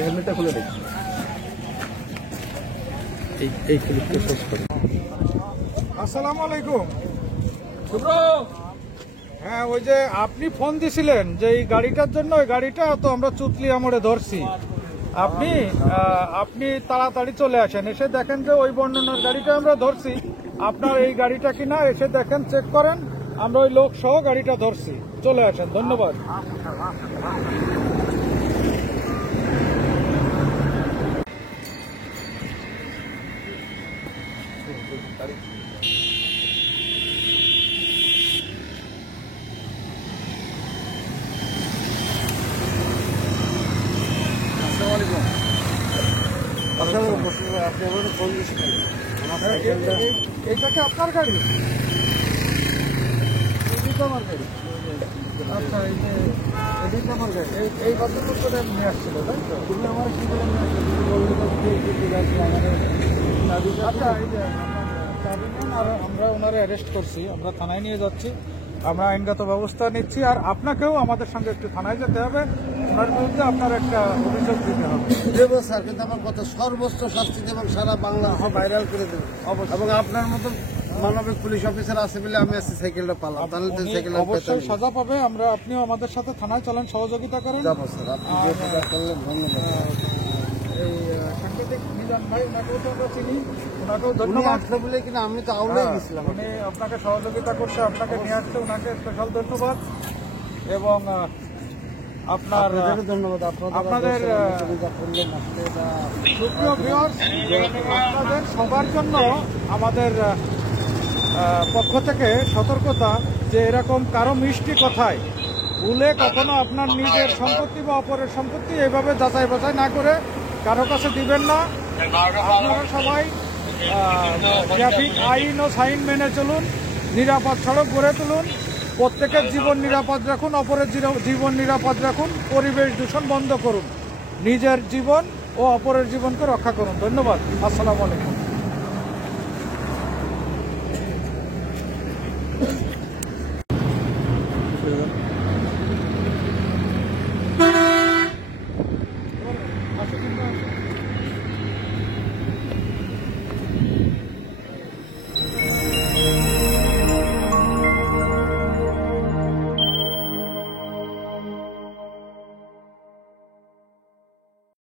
হেলমেটটা খুলে দেখি। এই ক্লিপটা শেষ করি। আসসালামু আলাইকুম। হ্যাঁ, ওই যে আপনি ফোন দিছিলেন যে এই গাড়িটার জন্য, ওই গাড়িটা তো আমরা চুতলিয়া মোড়ে ধরছি। আপনি তাড়াতাড়ি চলে আসেন, এসে দেখেন যে ওই বর্ণনার গাড়িটা আমরা ধরছি। আপনার এই গাড়িটা কিনা, এসে দেখেন, চেক করেন, আমরা ওই লোক সহ গাড়িটা ধরছি। চলে আসেন, ধন্যবাদ। এইটাকে আপনার গাড়ি? আমার গাড়ি। আচ্ছা, এই যে আমার গাড়ি, এই ভদ্রলোক করে নিয়ে আসছিল, তাই তো? তুমি আমার কি করে নিয়ে আসছো? আচ্ছা, এই যে আমরা ওনারে অ্যারেস্ট করছি, আমরা থানায় নিয়ে যাচ্ছি, আমরা আইনগত ব্যবস্থা নিচ্ছি। আর আপনাকেও আমাদের সঙ্গে একটু থানায় যেতে হবে, ওনার বিরুদ্ধে আপনার একটা অভিযোগ দিতে হবে। দেবো স্যার, কিন্তু আমার কথা সর্বোচ্চ শাস্তি দেব, সারা বাংলা ভাইরাল করে দেবো। এবং আপনার মতন মানবিক পুলিশ অফিসার আছে বলে আমি আজকে সাইকেলটা পালাম, তাহলে তো সাইকেল অবশ্যই সাজা পাবে। আপনিও আমাদের সাথে থানায় চলেন, সহযোগিতা করেন। যাবো স্যার, আপনি করলেন, ধন্যবাদ। এই সাংবাদিক মিজান ভাই, ওনাকেও তো আমরা চিনি, ওনাকেও ধন্যবাদ বলে কিনা আমি তো আউলে গেছিলাম। উনি আপনাকে সহযোগিতা করছে, আপনাকে নিয়ে আসছে, ওনাকে স্পেশাল ধন্যবাদ। এবং আপনার ধন্যবাদ আপনাদের সুপ্রিয় ভিউয়ার্স, আপনাদের সবার জন্য আমাদের পক্ষ থেকে সতর্কতা যে এরকম কারো মিষ্টি কথায় ভুলে কখনো আপনার নিজের সম্পত্তি বা অপরের সম্পত্তি এইভাবে যাচাই বাছাই না করে কারো কাছে দিবেন না। আপনারা সবাই ট্রাফিক আইন ও সাইন মেনে চলুন, নিরাপদ সড়ক গড়ে তুলুন, প্রত্যেকের জীবন নিরাপদ রাখুন, অপরের জীবন নিরাপদ রাখুন, পরিবেশ দূষণ বন্ধ করুন, নিজের জীবন ও অপরের জীবনকে রক্ষা করুন। ধন্যবাদ। আসসালামু আলাইকুম।